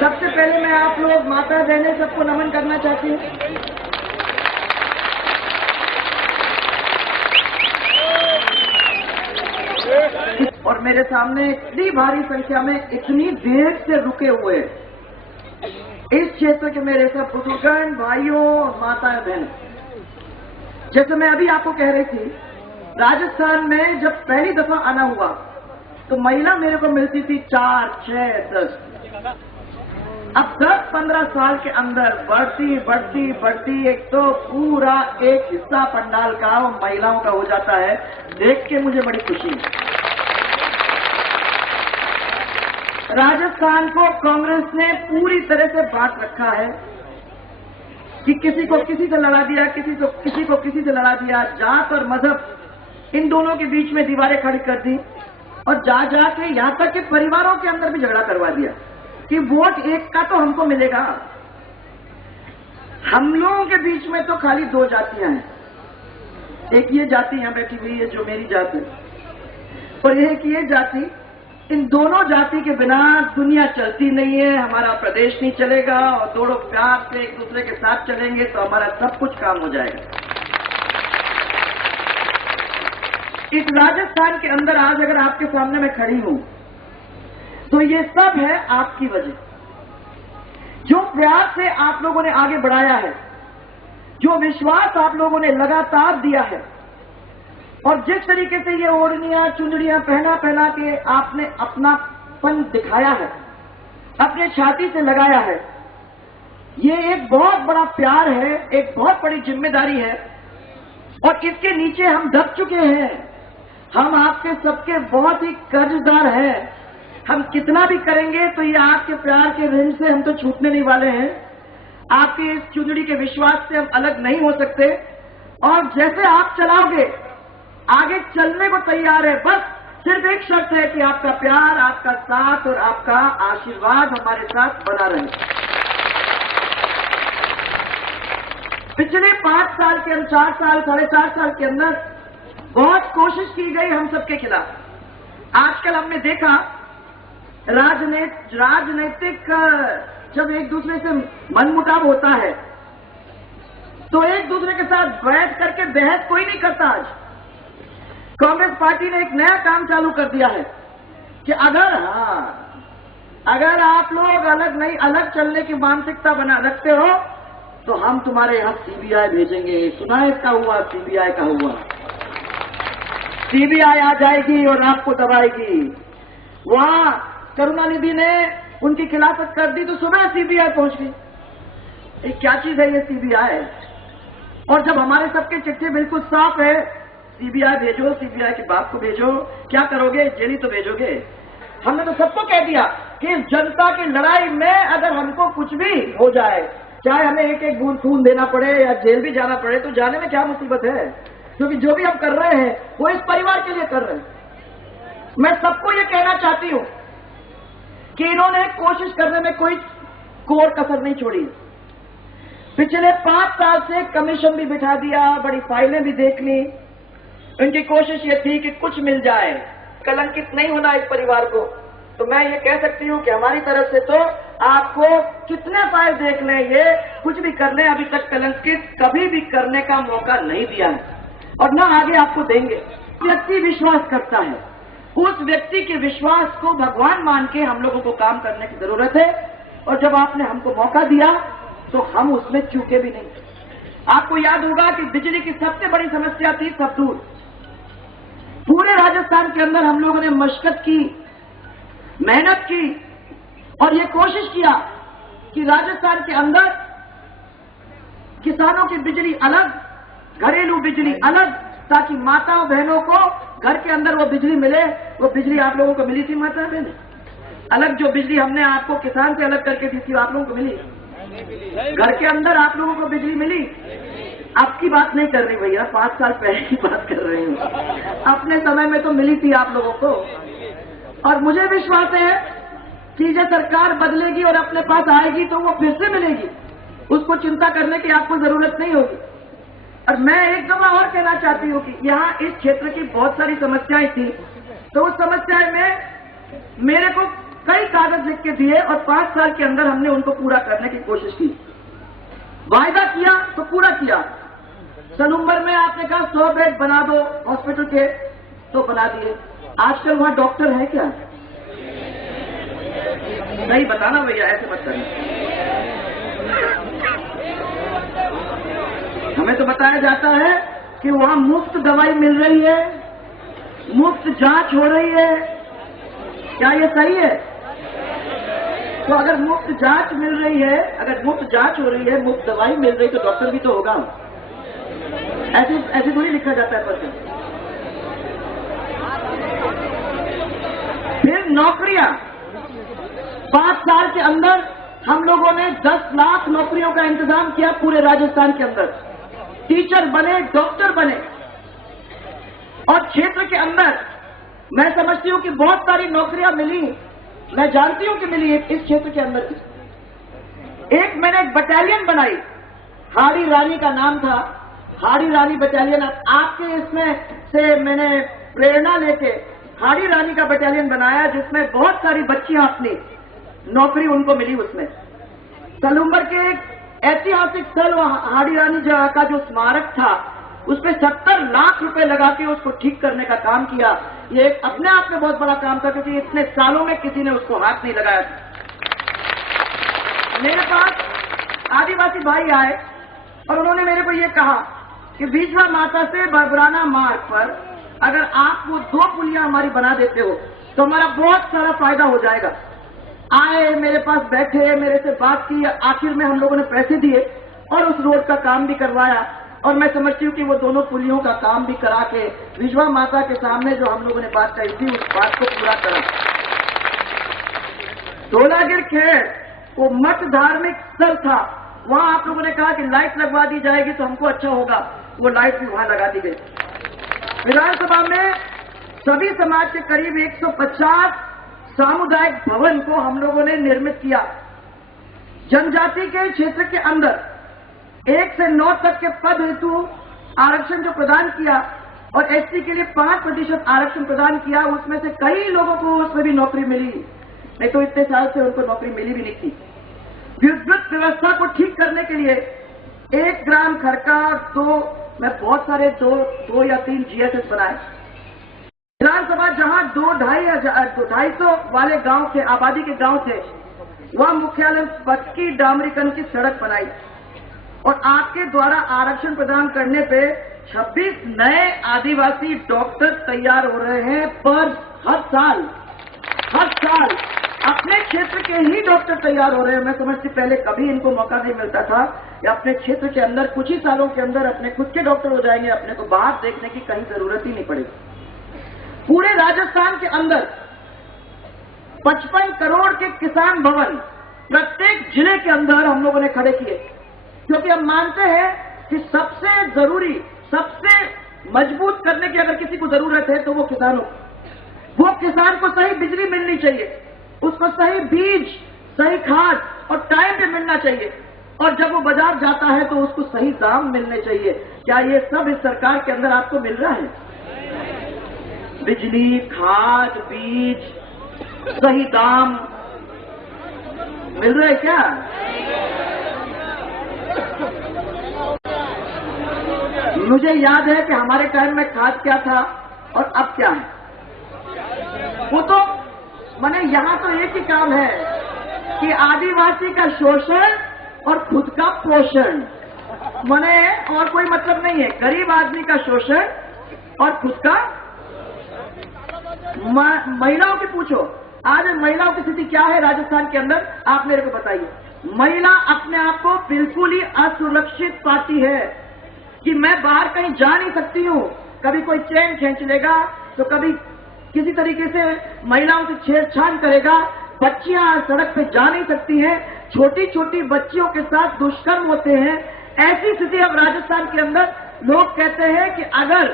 सबसे पहले मैं आप लोग माता बहनें सबको नमन करना चाहती हूँ। और मेरे सामने इतनी भारी संख्या में इतनी देर से रुके हुए इस क्षेत्र के मेरे सब बुजुर्गन भाइयों और माताएं बहन, जैसे मैं अभी आपको कह रही थी, राजस्थान में जब पहली दफा आना हुआ तो महिला मेरे को मिलती थी 4, 6, 10। अब 10-15 साल के अंदर बढ़ती बढ़ती बढ़ती एक तो पूरा एक हिस्सा पंडाल का और महिलाओं का हो जाता है। देख के मुझे बड़ी खुशी है। राजस्थान को कांग्रेस ने पूरी तरह से बांट रखा है कि किसी को किसी से लड़ा दिया, किसी को किसी से लड़ा दिया। जात और मजहब इन दोनों के बीच में दीवारें खड़ी कर दी और जा के यहां तक कि परिवारों के अंदर भी झगड़ा करवा दिया कि वोट एक का तो हमको मिलेगा। हम लोगों के बीच में तो खाली 2 जातियां हैं, एक ये जाति यहां बैठी हुई है जो मेरी जाति है, और एक ये जाति। इन दोनों जाति के बिना दुनिया चलती नहीं है, हमारा प्रदेश नहीं चलेगा। और दोनों प्यार से एक दूसरे के साथ चलेंगे तो हमारा सब कुछ काम हो जाएगा। इस राजस्थान के अंदर आज अगर आपके सामने मैं खड़ी हूं तो ये सब है आपकी वजह। जो प्यार से आप लोगों ने आगे बढ़ाया है, जो विश्वास आप लोगों ने लगातार दिया है, और जिस तरीके से ये ओढ़नियां चुनरियां पहना के आपने अपनापन दिखाया है, अपने छाती से लगाया है, ये एक बहुत बड़ा प्यार है, एक बहुत बड़ी जिम्मेदारी है। और इसके नीचे हम दब चुके हैं। हम आपके सबके बहुत ही कर्जदार हैं। हम कितना भी करेंगे तो ये आपके प्यार के ऋण से हम तो छूटने नहीं वाले हैं। आपके इस चुनरी के विश्वास से हम अलग नहीं हो सकते। और जैसे आप चलाओगे, आगे चलने को तैयार है। बस सिर्फ एक शर्त है कि आपका प्यार, आपका साथ और आपका आशीर्वाद हमारे साथ बना रहे। पिछले 5 साल के 4 साल 4.5 साल के अंदर बहुत कोशिश की गई हम सबके खिलाफ। आजकल हमने देखा राजनीतिक जब एक दूसरे से मनमुटाव होता है तो एक दूसरे के साथ बैठ करके बहस कोई नहीं करता। आज कांग्रेस पार्टी ने एक नया काम चालू कर दिया है कि अगर आप लोग अलग चलने की मानसिकता बना रखते हो तो हम तुम्हारे यहां सीबीआई भेजेंगे। सुना है इसका हुआ, सीबीआई का हुआ। सीबीआई आ जाएगी और आपको दबाएगी। वहां करुणानिधि ने उनकी खिलाफत कर दी तो सुबह सीबीआई पहुंच गई। ये क्या चीज है ये सीबीआई? और जब हमारे सबके चिट्ठी बिल्कुल साफ है, सीबीआई भेजो, सीबीआई के बाप को भेजो, क्या करोगे? जेल ही तो भेजोगे। हमने तो सबको कह दिया कि इस जनता की लड़ाई में अगर हमको कुछ भी हो जाए, चाहे हमें एक बूंद खून देना पड़े या जेल भी जाना पड़े, तो जाने में क्या मुसीबत है? क्योंकि जो भी हम कर रहे हैं वो इस परिवार के लिए कर रहे हैं। मैं सबको ये कहना चाहती हूं कि इन्होंने कोशिश करने में कोई कोर कसर नहीं छोड़ी। पिछले 5 साल से कमीशन भी बिठा दिया, बड़ी फाइलें भी देख ली। उनकी कोशिश ये थी कि कुछ मिल जाए, कलंकित नहीं होना इस परिवार को। तो मैं ये कह सकती हूं कि हमारी तरफ से तो आपको कितने फाइल देख लें, ये कुछ भी कर लें, अभी तक कलंकित कभी भी करने का मौका नहीं दिया है और ना आगे आपको देंगे। व्यक्ति विश्वास करता है, उस व्यक्ति के विश्वास को भगवान मान के हम लोगों को काम करने की जरूरत है। और जब आपने हमको मौका दिया तो हम उसमें चूके भी नहीं। आपको याद होगा कि बिजली की सबसे बड़ी समस्या थी सतलुज। पूरे राजस्थान के अंदर हम लोगों ने मशक्कत की, मेहनत की और ये कोशिश किया कि राजस्थान के अंदर किसानों की बिजली अलग, घरेलू बिजली अलग, ताकि माताओं बहनों को घर के अंदर वो बिजली मिले। वो बिजली आप लोगों को मिली थी माता बहन? अलग जो बिजली हमने आपको किसान से अलग करके दी थी आप लोगों को मिली? घर के अंदर आप लोगों को बिजली मिली? आपकी बात नहीं कर रही भैया, 5 साल पहले की बात कर रही हूँ। अपने समय में तो मिली थी आप लोगों को। और मुझे विश्वास है कि जब सरकार बदलेगी और अपने पास आएगी तो वो फिर से मिलेगी। उसको चिंता करने की आपको जरूरत नहीं होगी। और मैं एक दफा और कहना चाहती हूँ कि यहाँ इस क्षेत्र की बहुत सारी समस्याएं थी, तो उस समस्याएं में मेरे को कई कागज लिख के दिए और 5 साल के अंदर हमने उनको पूरा करने की कोशिश की। वायदा किया तो पूरा किया। सलूम्बर में आपने कहा 100 बेड बना दो हॉस्पिटल के, तो बना दिए। आजकल वहां डॉक्टर है क्या? नहीं बताना भैया, ऐसे मत करना। हमें तो बताया जाता है कि वहां मुफ्त दवाई मिल रही है, मुफ्त जांच हो रही है। क्या ये सही है? तो अगर मुफ्त जांच मिल रही है, अगर मुफ्त जांच हो रही है, मुफ्त दवाई मिल रही, तो डॉक्टर भी तो होगा। ऐसे थोड़ी लिखा जाता है पत्र। फिर नौकरियां, 5 साल के अंदर हम लोगों ने 10 लाख नौकरियों का इंतजाम किया पूरे राजस्थान के अंदर। टीचर बने, डॉक्टर बने, और क्षेत्र के अंदर मैं समझती हूं कि बहुत सारी नौकरियां मिली। मैं जानती हूं कि मिली इस क्षेत्र के अंदर। मैंने एक बटालियन बनाई, हाड़ी रानी का नाम था, हाड़ी रानी बटालियन। आपके इसमें से मैंने प्रेरणा लेके हाड़ी रानी का बटालियन बनाया, जिसमें बहुत सारी बच्चियां अपनी नौकरी उनको मिली। उसमें सलूम्बर के एक ऐतिहासिक स्थल हाड़ी रानी का जो स्मारक था, उसपे 70 लाख रुपए लगा के उसको ठीक करने का काम किया। ये अपने आप में बहुत बड़ा काम था, क्योंकि इतने सालों में किसी ने उसको हाथ नहीं लगाया। मेरे पास आदिवासी भाई आए और उन्होंने मेरे को ये कहा कि विजवा माता से बरबराना मार्ग पर अगर आप वो 2 पुलियां हमारी बना देते हो तो हमारा बहुत सारा फायदा हो जाएगा। आए, मेरे पास बैठे, मेरे से बात की, आखिर में हम लोगों ने पैसे दिए और उस रोड का काम भी करवाया। और मैं समझती हूँ कि वो दोनों पुलियों का काम भी करा के विजवा माता के सामने जो हम लोगों ने बात कही थी, उस बात को पूरा करा। धोलागिर खेड़ वो मठ धार्मिक स्थल था, वहां आप लोगों ने कहा कि लाइट लगवा दी जाएगी तो हमको अच्छा होगा, वो लाइट भी वहां लगा दी गई। विधानसभा में सभी समाज के करीब 150 सामुदायिक भवन को हम लोगों ने निर्मित किया। जनजाति के क्षेत्र के अंदर 1 से 9 तक के पद हेतु आरक्षण जो प्रदान किया, और एसटी के लिए 5% आरक्षण प्रदान किया। उसमें से कई लोगों को उसमें भी नौकरी मिली, नहीं तो इतने साल से उनको नौकरी मिली भी नहीं थी। विद्युत व्यवस्था को ठीक करने के लिए 1 ग्राम खरका और 2 या 3 GSS बनाए। विधानसभा जहां 2-250 वाले गांव थे, आबादी के गांव थे, वहां मुख्यालय पक्की डामरीकरण की सड़क बनाई। और आपके द्वारा आरक्षण प्रदान करने पे 26 नए आदिवासी डॉक्टर तैयार हो रहे हैं पर हर साल अपने क्षेत्र के ही डॉक्टर तैयार हो रहे हैं। मैं समझती पहले कभी इनको मौका नहीं मिलता था, या अपने क्षेत्र के अंदर कुछ ही सालों के अंदर अपने खुद के डॉक्टर हो जाएंगे, अपने को बाहर देखने की कहीं जरूरत ही नहीं पड़ेगी। पूरे राजस्थान के अंदर 55 करोड़ के किसान भवन प्रत्येक जिले के अंदर हम लोगों ने खड़े किए, क्योंकि हम मानते हैं कि सबसे जरूरी, सबसे मजबूत करने की अगर किसी को जरूरत है तो वो किसानों, वो किसान को सही बिजली मिलनी चाहिए, उसको सही बीज, सही खाद और टाइम पे मिलना चाहिए, और जब वो बाजार जाता है तो उसको सही दाम मिलने चाहिए। क्या ये सब इस सरकार के अंदर आपको मिल रहा है? बिजली, खाद, बीज, सही दाम मिल रहा है क्या? मुझे याद है कि हमारे टाइम में खाद क्या था और अब क्या है। वो तो माने यहाँ तो एक ही काम है कि आदिवासी का शोषण और खुद का पोषण, माने और कोई मतलब नहीं है। गरीब आदमी का शोषण और खुद का। महिलाओं की पूछो, आज महिलाओं की स्थिति क्या है राजस्थान के अंदर, आप मेरे को बताइए। महिला अपने आप को बिल्कुल ही असुरक्षित पाती है कि मैं बाहर कहीं जा नहीं सकती हूँ, कभी कोई चेन खींच लेगा तो कभी किसी तरीके से महिलाओं से छेड़छाड़ करेगा। बच्चियां सड़क पे जा नहीं सकती हैं, छोटी छोटी बच्चियों के साथ दुष्कर्म होते हैं। ऐसी स्थिति अब राजस्थान के अंदर। लोग कहते हैं कि अगर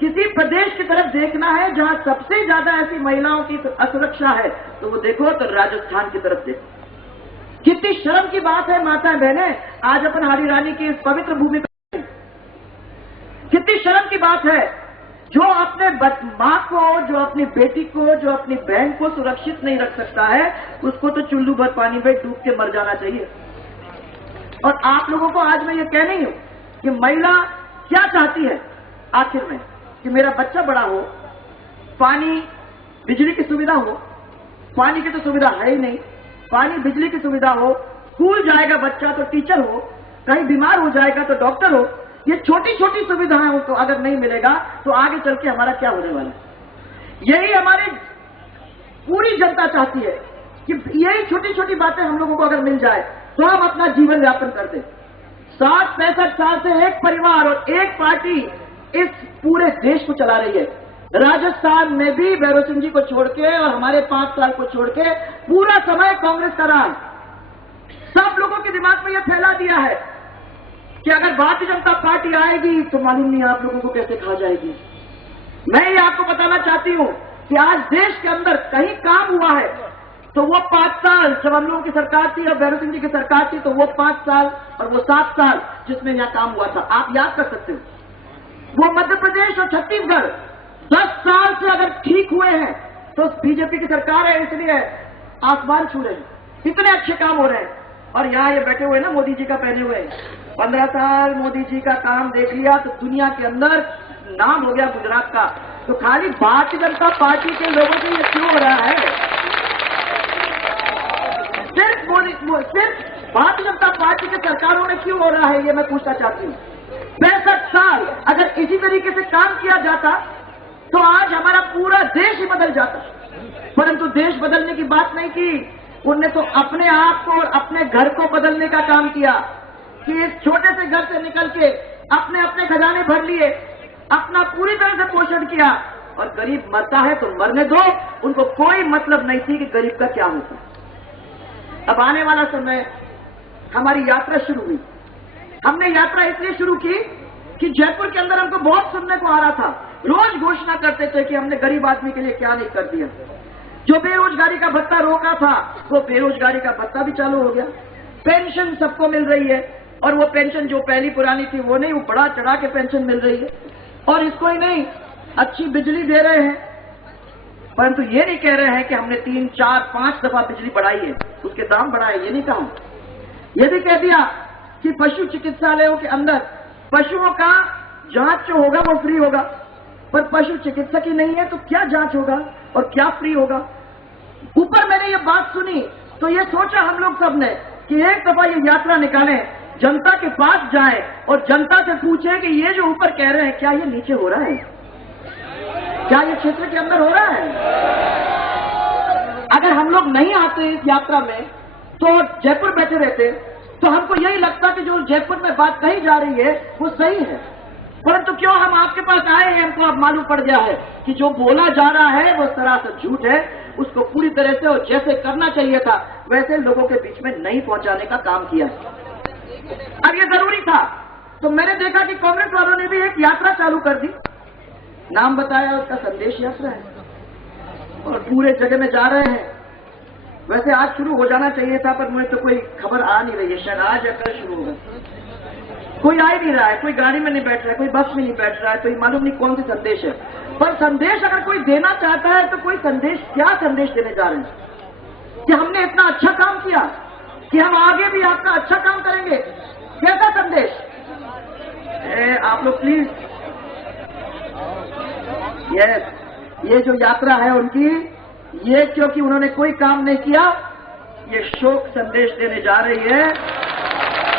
किसी प्रदेश की तरफ देखना है जहां सबसे ज्यादा ऐसी महिलाओं की असुरक्षा है तो वो देखो तो राजस्थान की तरफ देखो। कितनी शर्म की बात है माता बहने, आज अपन हाड़ी रानी की इस पवित्र भूमि पर, कितनी शर्म की बात है। जो अपने माँ को, जो अपनी बेटी को, जो अपनी बहन को सुरक्षित नहीं रख सकता है, उसको तो चुल्लू भर पानी में डूब के मर जाना चाहिए। और आप लोगों को आज मैं ये कह रही हूं कि महिला क्या चाहती है आखिर में, कि मेरा बच्चा बड़ा हो, पानी बिजली की सुविधा हो। पानी की तो सुविधा है ही नहीं, पानी बिजली की सुविधा हो, स्कूल जाएगा बच्चा तो टीचर हो, कहीं बीमार हो जाएगा तो डॉक्टर हो। ये छोटी छोटी सुविधाएं उसको अगर नहीं मिलेगा तो आगे चल के हमारा क्या होने वाला है। यही हमारी पूरी जनता चाहती है कि यही छोटी छोटी बातें हम लोगों को अगर मिल जाए तो हम अपना जीवन यापन कर दें। 60-65 साल से एक परिवार और एक पार्टी इस पूरे देश को चला रही है। राजस्थान में भी भैरव सिंह जी को छोड़ के और हमारे 5 साल को छोड़ के पूरा समय कांग्रेस का राज। सब लोगों के दिमाग में यह फैला दिया है कि अगर भारतीय जनता पार्टी आएगी तो मालूम नहीं आप लोगों को कैसे खा जाएगी। मैं ये आपको बताना चाहती हूं कि आज देश के अंदर कहीं काम हुआ है तो वो 5 साल जब हम लोगों की सरकार थी और भैरव सिंह जी की सरकार थी, तो वो 5 साल और वो 7 साल जिसमें यहां काम हुआ था, आप याद कर सकते हो। वो मध्य प्रदेश और छत्तीसगढ़ 10 साल से अगर ठीक हुए हैं तो बीजेपी की सरकार है, इसलिए आसमान छू रहे हैं, इतने अच्छे काम हो रहे हैं। और यहां ये बैठे हुए ना मोदी जी का पहने हुए, 15 साल मोदी जी का काम देख लिया तो दुनिया के अंदर नाम हो गया गुजरात का। तो खाली भारतीय जनता पार्टी के लोगों से ये क्यों हो रहा है? सिर्फ भारतीय जनता पार्टी के सरकारों में क्यों हो रहा है, ये मैं पूछना चाहती हूँ। 65 साल अगर इसी तरीके से काम किया जाता तो आज हमारा पूरा देश ही बदल जाता। परंतु देश बदलने की बात नहीं की, उनने तो अपने आप को और अपने घर को बदलने का काम किया कि इस छोटे से घर से निकल के अपने अपने खजाने भर लिए, अपना पूरी तरह से पोषण किया। और गरीब मरता है तो मरने दो, उनको कोई मतलब नहीं थी कि गरीब का क्या होता है। अब आने वाला समय हमारी यात्रा शुरू हुई। हमने यात्रा इसलिए शुरू की कि जयपुर के अंदर हमको बहुत सुनने को आ रहा था, रोज घोषणा करते थे कि हमने गरीब आदमी के लिए क्या नहीं कर दिया। जो बेरोजगारी का भत्ता रोका था वो बेरोजगारी का भत्ता भी चालू हो गया। पेंशन सबको मिल रही है और वो पेंशन जो पहली पुरानी थी वो नहीं, वो बढ़ा चढ़ा के पेंशन मिल रही है। और इसको ही नहीं, अच्छी बिजली दे रहे हैं, परंतु ये नहीं कह रहे हैं कि हमने 3, 4, 5 दफा बिजली बढ़ाई है, उसके दाम बढ़ाए, ये नहीं कहा। ये भी कह दिया कि पशु चिकित्सालयों के अंदर पशुओं का जांच जो होगा वो फ्री होगा, पर पशु चिकित्सक ही नहीं है तो क्या जांच होगा और क्या फ्री होगा। ऊपर मैंने ये बात सुनी तो ये सोचा हम लोग सबने कि एक दफा ये यात्रा निकालें, जनता के पास जाएं और जनता से पूछें कि ये जो ऊपर कह रहे हैं क्या ये नीचे हो रहा है, क्या ये क्षेत्र के अंदर हो रहा है। अगर हम लोग नहीं आते इस यात्रा में तो जयपुर बैठे रहते तो हमको यही लगता कि जो जयपुर में बात कही जा रही है वो सही है। परंतु क्यों हम आपके पास आए हैं, हमको अब मालूम पड़ गया है कि जो बोला जा रहा है वो सरासर झूठ है। उसको पूरी तरह से और जैसे करना चाहिए था वैसे लोगों के बीच में नहीं पहुंचाने का काम किया है। अब ये जरूरी था तो मैंने देखा कि कांग्रेस वालों ने भी एक यात्रा चालू कर दी, नाम बताया उसका संदेश यात्रा है और पूरे जगह में जा रहे हैं। वैसे आज शुरू हो जाना चाहिए था पर मुझे तो कोई खबर आ नहीं रही है, शायद आज या कल शुरू होगा। कोई आ ही नहीं रहा है, कोई गाड़ी में नहीं बैठ रहा है, कोई बस में नहीं बैठ रहा है, तो ये मालूम नहीं कौन सी संदेश है। पर संदेश अगर कोई देना चाहता है तो कोई संदेश, क्या संदेश देने जा रहे हैं कि हमने इतना अच्छा काम किया कि हम आगे भी आपका अच्छा काम करेंगे, कैसा संदेश? आप लोग प्लीज, ये जो यात्रा है उनकी, ये क्योंकि उन्होंने कोई काम नहीं किया, ये शोक संदेश देने जा रही है।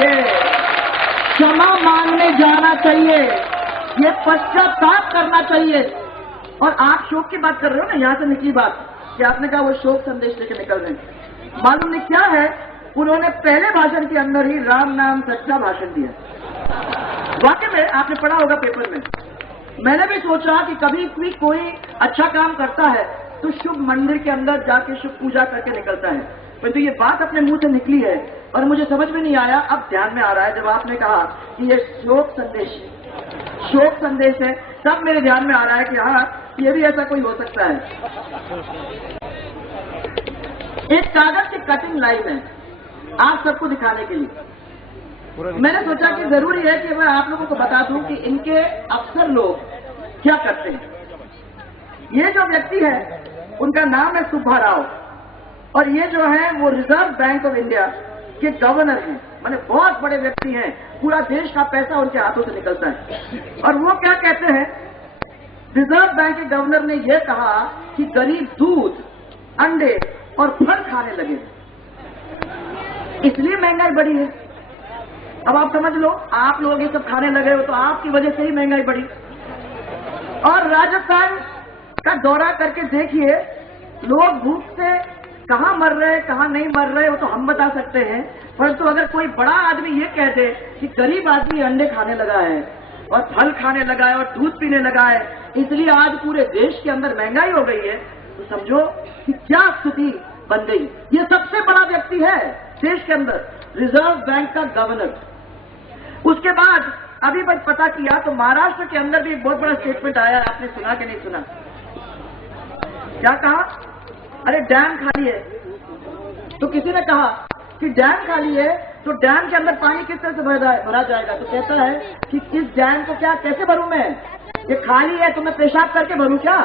ये क्षमा मांगने जाना चाहिए, ये पश्चाताप करना चाहिए। और आप शोक की बात कर रहे हो ना, यहां से निकली बात कि आपने कहा वो शोक संदेश लेकर निकल रहे हैं। मालूम नहीं क्या है, उन्होंने पहले भाषण के अंदर ही राम नाम सच्चा भाषण दिया। वाकई में आपने पढ़ा होगा पेपर में। मैंने भी सोचा कि कभी भी कोई अच्छा काम करता है तो शुभ मंदिर के अंदर जाके शुभ पूजा करके निकलता है, परंतु ये बात अपने मुंह से निकली है और मुझे समझ में नहीं आया। अब ध्यान में आ रहा है जब आपने कहा कि ये शोक संदेश है, तब मेरे ध्यान में आ रहा है कि हाँ, ये भी ऐसा कोई हो सकता है। एक कागज की कटिंग लाइन है आप सबको दिखाने के लिए। मैंने सोचा कि जरूरी है कि मैं आप लोगों को बता दूं कि इनके अफसर लोग क्या करते हैं। ये जो व्यक्ति है उनका नाम है सुब्बा राव, और ये जो है वो रिजर्व बैंक ऑफ इंडिया के गवर्नर हैं, माने बहुत बड़े व्यक्ति हैं, पूरा देश का पैसा उनके हाथों से निकलता है। और वो क्या कहते हैं, रिजर्व बैंक के गवर्नर ने यह कहा कि गरीब दूध, अंडे और फल खाने लगे, इसलिए महंगाई बढ़ी है। अब आप समझ लो, आप लोग ये सब खाने लगे हो तो आपकी वजह से ही महंगाई बढ़ी। और राजस्थान का दौरा करके देखिए, लोग भूख से कहां मर रहे कहां नहीं मर रहे वो तो हम बता सकते हैं, परंतु अगर कोई बड़ा आदमी ये कह दे कि गरीब आदमी अंडे खाने लगा है और फल खाने लगा है और दूध पीने लगा है, इसलिए आज पूरे देश के अंदर महंगाई हो गई है, तो समझो कि क्या स्थिति बन गई। ये सबसे बड़ा व्यक्ति है देश के अंदर, रिजर्व बैंक का गवर्नर। उसके बाद अभी बस पता किया तो महाराष्ट्र के अंदर भी एक बहुत बड़ा स्टेटमेंट आया, आपने सुना कि नहीं सुना? क्या कहा? अरे डैम खाली है। तो किसी ने कहा कि डैम खाली है तो डैम के अंदर पानी किस तरह से भरा जाएगा? तो कहता है कि इस डैम को क्या कैसे भरूं मैं, ये खाली है तो मैं पेशाब करके भरूं क्या?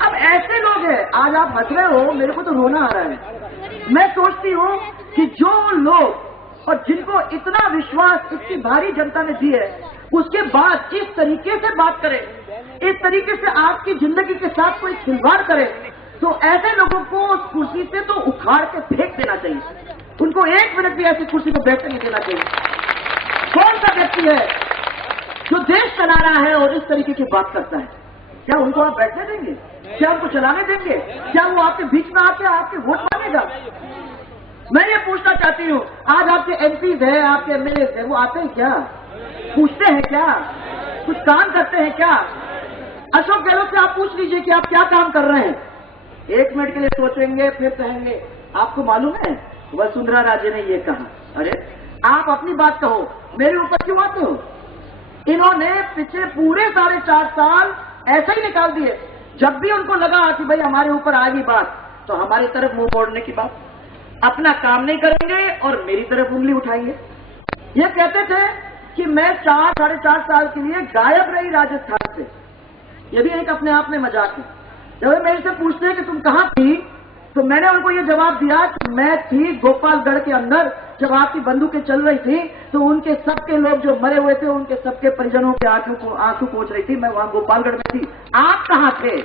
अब ऐसे लोग हैं, आज आप हंस रहे हो, मेरे को तो रोना आ रहा है। मैं सोचती हूँ कि जो लोग और जिनको इतना विश्वास इतनी भारी जनता ने दी है, उसके बाद इस तरीके से बात करें, इस तरीके से आपकी जिंदगी के साथ कोई खिलवाड़ करे, तो ऐसे लोगों को उस कुर्सी से तो उखाड़ के फेंक देना चाहिए। उनको एक मिनट भी ऐसी कुर्सी पर बैठने नहीं देना चाहिए। कौन सा व्यक्ति है जो देश चला रहा है और इस तरीके की बात करता है? क्या उनको आप बैठने देंगे? क्या उनको चलाने देंगे? क्या वो आपके बीच में आके आपके वोट मांगेगा? मैं ये पूछना चाहती हूँ, आज आपके एमपीज है, आपके एमएलए है, वो आते हैं क्या? पूछते हैं क्या? कुछ काम करते हैं क्या? अशोक गहलोत से आप पूछ लीजिए कि आप क्या काम कर रहे हैं। एक मिनट के लिए सोचेंगे, फिर कहेंगे आपको मालूम है वसुंधरा राजे ने ये कहा। अरे आप अपनी बात कहो, मेरे ऊपर क्यों आते हो? इन्होंने पिछले पूरे 4.5 साल ऐसे ही निकाल दिए। जब भी उनको लगा कि भाई हमारे ऊपर आ गई बात, तो हमारी तरफ मुंह मोड़ने की बात, अपना काम नहीं करेंगे और मेरी तरफ उंगली उठाएंगे। ये कहते थे कि मैं 4-4.5 साल के लिए गायब रही राजस्थान से। ये भी एक अपने आप में मजाक है। जब मेरे से पूछते हैं कि तुम कहां थी, तो मैंने उनको ये जवाब दिया कि मैं थी गोपालगढ़ के अंदर। जब आपकी बंदूकें चल रही थी तो उनके सबके लोग जो मरे हुए थे, उनके सबके परिजनों के आंसू पोंछ रही थी, मैं वहां गोपालगढ़ में थी। आप कहां थे?